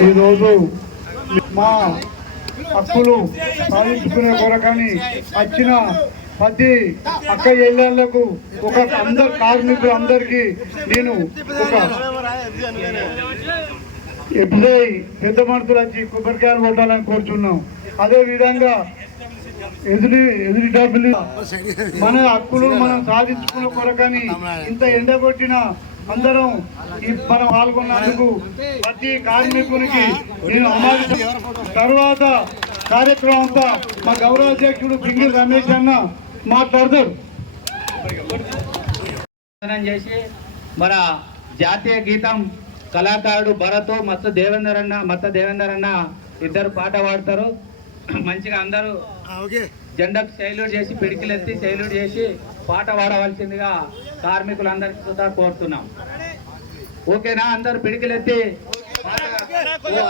ఈరోజు మా హక్కులు సాధించుకునే కొరకని వచ్చిన ప్రతి అక్క ఇళ్ళకు ఒక అందరు కార్మికులు అందరికీ నేను ఒక ఎప్పుడై పెద్ద మనుషులు వచ్చి కొబ్బరికాయలు కొట్టాలని కోరుచున్నాం. అదే విధంగా ఎదురు ఎదురు డబ్బులు మన హక్కులు మనం సాధించుకున్న కొరకని ఇంత ఎండ కొట్టిన అందరం మనం పాల్గొన్నందుకు ప్రతి కార్మికునికి నేను అమ్మాయి తర్వాత కార్యక్రమం అంతా మా గౌరవ అధ్యక్షుడు పింగిల్ రమేష్ అన్న మాట్లాడతారు. చేసి మన జాతీయ గీతం కళాకారుడు భరత్ మత్త దేవేందర్ అన్న మత్త దేవేందర్ అన్న ఇద్దరు పాట పాడతారు. మంచిగా అందరూ జెండాకు శైలుడు చేసి పిడికిలెత్తి శైలుడు చేసి పాట పాడవలసిందిగా కార్మికులందరికీ కూడా కోరుతున్నాం. ఓకేనా? అందరు పిడికిలెత్తి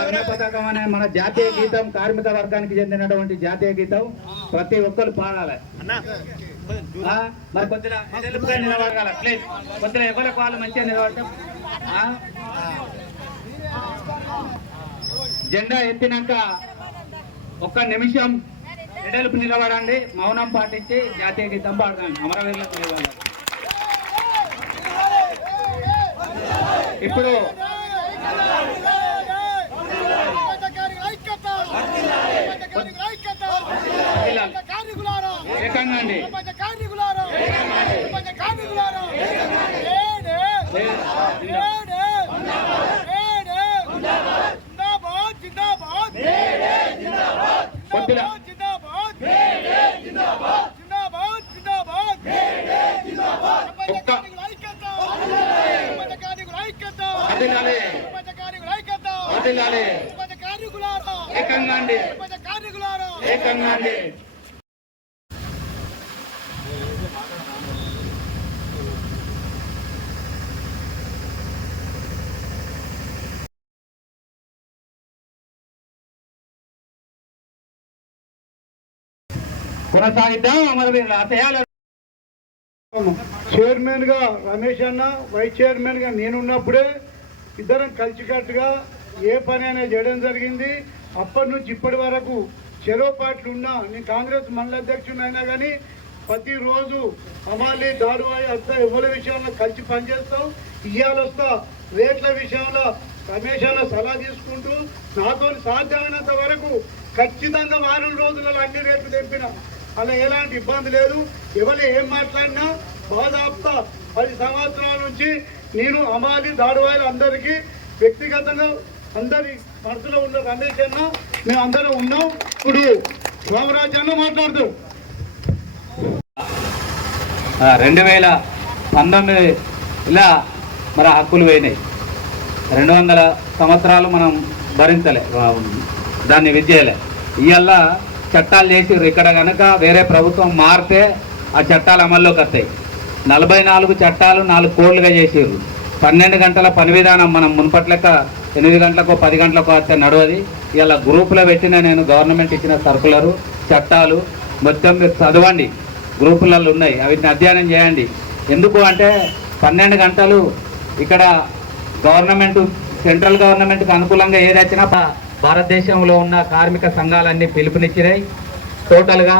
అన్న పథకం అనే మన జాతీయ గీతం కార్మిక వర్గానికి చెందినటువంటి జాతీయ గీతం ప్రతి ఒక్కరు పాడాలి. మరి కొద్దిగా నిలబడి నిలబడగల? ప్లీజ్. కొద్దిగా ఎవరికి వాళ్ళు మంచిగా నిలబడతాం? జెండా ఎత్తినాక ఒక్క నిమిషం ఎడలుపు నిలబడండి మౌనం పాటించి జాతీయ గీతం పాడదాం. అమరవీరులకు నిలబడాలి. ఇప్పుడు ఏకంగా కొనసాగిద్దాం. అమరవీరుల ఆశయాలు చైర్మన్గా రమేష్ అన్న వైస్ చైర్మన్గా నేనున్నప్పుడే ఇద్దరం కలిసికట్టుగా ఏ పని అయినా చేయడం జరిగింది. అప్పటి నుంచి ఇప్పటి వరకు చెరో పార్టీలు ఉన్నా నేను కాంగ్రెస్ మండల అధ్యక్షుడు అయినా కానీ ప్రతిరోజు అమాలి దారువాయి అంతా ఎవరి విషయంలో కలిసి పనిచేస్తాం. ఇయ్యాలు వస్తా రేట్ల విషయంలో రమేష్ అన్న సలహా తీసుకుంటూ నాతో సాధ్యమైనంత వరకు ఖచ్చితంగా వారం రోజులలో అన్ని రేట్లు తెప్పిన అలా ఎలాంటి ఇబ్బంది లేదు. ఎవరు ఏం మాట్లాడినా బాధాప్త పది సంవత్సరాల నుంచి నేను అమాలి దాడువాయిలు అందరికీ వ్యక్తిగతంగా అందరి మనసులో ఉన్న రమేష్ అన్న మేము అందరం ఉన్నాం. ఇప్పుడు సోమరాజ్ అన్న మాట్లాడుతూ రెండు వేల పంతొమ్మిది ఇలా మన హక్కులు పోయినాయి. రెండు వందల సంవత్సరాలు మనం భరించలే. దాన్ని విద్యలే ఇవల్ల చట్టాలు చేసిర్రు ఇక్కడ కనుక వేరే ప్రభుత్వం మారితే ఆ చట్టాలు అమల్లోకి వస్తాయి. నలభై నాలుగు చట్టాలు నాలుగు కోళ్ళుగా చేసిర్రు. పన్నెండు గంటల పని విధానం మనం మునుపటి లెక్క ఎనిమిది గంటలకు పది గంటలకు వస్తే నడవది. ఇలా గ్రూపులో పెట్టిన నేను గవర్నమెంట్ ఇచ్చిన సర్కులరు చట్టాలు మొత్తం మీరు చదవండి. గ్రూపులలో ఉన్నాయి. వీటిని అధ్యయనం చేయండి. ఎందుకు అంటే పన్నెండు గంటలు ఇక్కడ గవర్నమెంట్ సెంట్రల్ గవర్నమెంట్కి అనుకూలంగా ఏదైనా భారతదేశంలో ఉన్న కార్మిక సంఘాలన్నీ పిలుపునిచ్చినాయి. టోటల్గా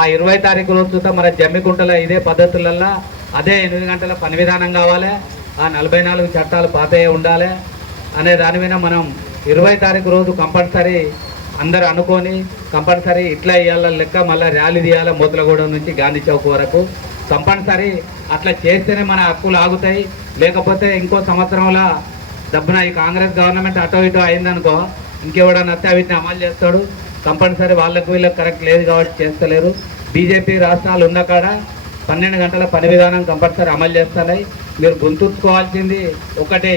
ఆ ఇరవై తారీఖు రోజు చూస్తే మన జమ్మికుంటలో ఇదే పద్ధతులల్లో అదే ఎనిమిది గంటల పని విధానం కావాలి. ఆ నలభై నాలుగు చట్టాలు పాతయ్యే ఉండాలి. అనే దాని మీద మనం ఇరవై తారీఖు రోజు కంపల్సరీ అందరు అనుకొని కంపల్సరీ ఇట్లా ఇవ్వాల లెక్క మళ్ళీ ర్యాలీ తీయాలి మొదలగూడెం నుంచి గాంధీ చౌక్ వరకు. కంపల్సరీ అట్లా చేస్తేనే మన హక్కులు ఆగుతాయి. లేకపోతే ఇంకో సంవత్సరంలో డబ్బున ఈ కాంగ్రెస్ గవర్నమెంట్ అటో ఇటో అయిందనుకో ఇంకెవడన్నా వస్తే వీటిని అమలు చేస్తాడు? కంపల్సరీ వాళ్ళకు వీళ్ళకి కరెక్ట్ లేదు కాబట్టి చేస్తలేరు. బీజేపీ రాష్ట్రాలు ఉన్న కాడ పన్నెండు గంటల పని విధానం కంపల్సరీ అమలు చేస్తున్నాయి. మీరు గుర్తుంచుకోవాల్సింది ఒకటి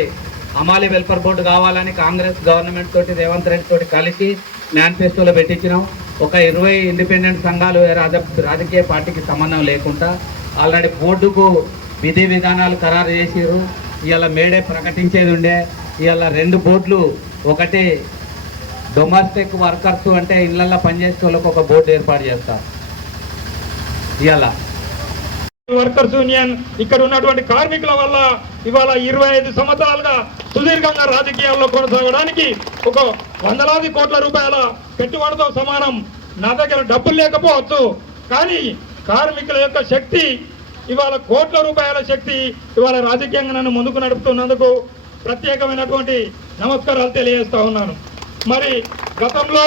అమాలి వెల్ఫేర్ బోర్డు కావాలని కాంగ్రెస్ గవర్నమెంట్ తోటి రేవంత్ రెడ్డి తోటి కలిసి మేనిఫెస్టోలో పెట్టించినాం. ఒక ఇరవై ఇండిపెండెంట్ సంఘాలు రాజ రాజకీయ పార్టీకి సంబంధం లేకుండా ఆల్రెడీ బోర్డుకు విధి విధానాలు ఖరారు చేసిర్రు. ఇవాళ మేడే ప్రకటించేది ఉండే ఇవాళ రెండు బోర్డులు ఒకటి డొమెస్టిక్ వర్కర్స్ అంటే ఇళ్ళలో పనిచేసే వాళ్ళకి ఒక బోర్డు ఏర్పాటు చేస్తారు ఇవాళ వర్కర్స్ యూనియన్ ఇక్కడ ఉన్నటువంటి కార్మికుల వల్ల ఇవాళ ఇరవై ఐదు సంవత్సరాలుగా సుదీర్ఘంగా రాజకీయాల్లో కొనసాగడానికి ఒక వందలాది కోట్ల రూపాయల పెట్టుబడితో సమానం. నా దగ్గర డబ్బులు లేకపోవచ్చు. కానీ కార్మికుల యొక్క శక్తి ఇవాళ కోట్ల రూపాయల శక్తి ఇవాళ రాజకీయంగా నన్ను ముందుకు నడుపుతున్నందుకు ప్రత్యేకమైనటువంటి నమస్కారాలు తెలియజేస్తా ఉన్నాను. మరి గతంలో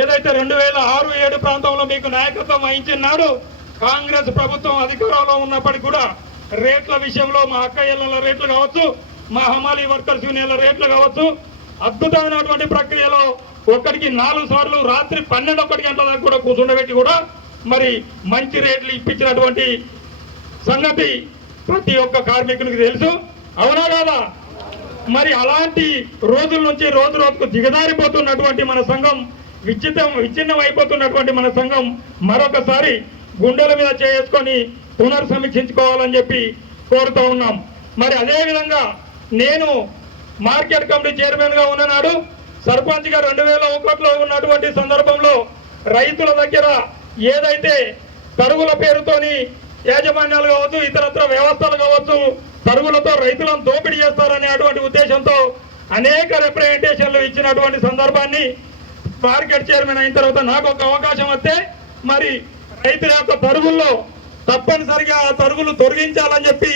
ఏదైతే రెండు వేల ఆరు ఏడు ప్రాంతంలో మీకు నాయకత్వం వహించినాడు కాంగ్రెస్ ప్రభుత్వం అధికారంలో ఉన్నప్పటికీ కూడా రేట్ల విషయంలో మా అక్కయ్యల రేట్లు కావచ్చు మా హమాలి వర్కర్స్ యూనియన్ల రేట్లు కావచ్చు అద్భుతమైనటువంటి ప్రక్రియలో ఒక్కడికి నాలుగు సార్లు రాత్రి పన్నెండు ఒకటి గంటల దాకా కూడా కూర్చుండబెట్టి కూడా మరి మంచి రేట్లు ఇప్పించినటువంటి సంగతి ప్రతి ఒక్క కార్మికునికి తెలుసు. అవునా కాదా? మరి అలాంటి రోజుల నుంచి రోజు రోజుకు దిగదారిపోతున్నటువంటి మన సంఘం విచ్చితం విచ్ఛిన్నం అయిపోతున్నటువంటి మన సంఘం మరొకసారి గుండెల మీద చేసుకొని పునర్సమీక్షించుకోవాలని చెప్పి కోరుతూ ఉన్నాం. మరి అదేవిధంగా నేను మార్కెట్ కమిటీ చైర్మన్గా ఉన్ననాడు సర్పంచ్గా రెండు వేల ఒకటిలో ఉన్నటువంటి సందర్భంలో రైతుల దగ్గర ఏదైతే తరుగుల పేరుతోని యాజమాన్యాలు కావచ్చు ఇతరత్ర వ్యవస్థలు కావచ్చు తరుగులతో రైతులను దోపిడీ చేస్తారనే అటువంటి ఉద్దేశంతో అనేక రిప్రజెంటేషన్లు ఇచ్చినటువంటి సందర్భాన్ని మార్కెట్ చైర్మన్ అయిన తర్వాత నాకు ఒక అవకాశం వస్తే మరి రైతుల యొక్క పరుగుల్లో తప్పనిసరిగా ఆ తరుగులు తొలగించాలని చెప్పి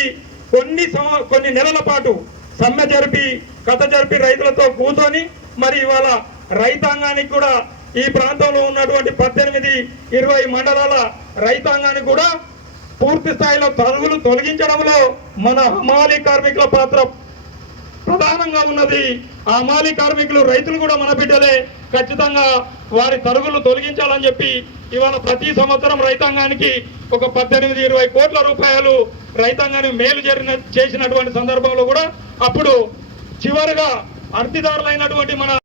కొన్ని కొన్ని నెలల పాటు సమ్మె జరిపి కథ జరిపి రైతులతో కూర్చొని మరి ఇవాళ రైతాంగానికి కూడా ఈ ప్రాంతంలో ఉన్నటువంటి పద్దెనిమిది ఇరవై మండలాల రైతాంగానికి కూడా పూర్తి స్థాయిలో తరుగులు తొలగించడంలో మన హమాలి కార్మికుల పాత్ర ప్రధానంగా ఉన్నది. ఆ మాలి కార్మికులు రైతులు కూడా మన బిడ్డలే. ఖచ్చితంగా వారి తరుగులు తొలగించాలని చెప్పి ఇవాళ ప్రతి సంవత్సరం రైతాంగానికి ఒక పద్దెనిమిది ఇరవై కోట్ల రూపాయలు రైతాంగానికి మేలు జరిగిన చేసినటువంటి సందర్భంలో కూడా అప్పుడు చివరిగా అర్థిదారులైనటువంటి మన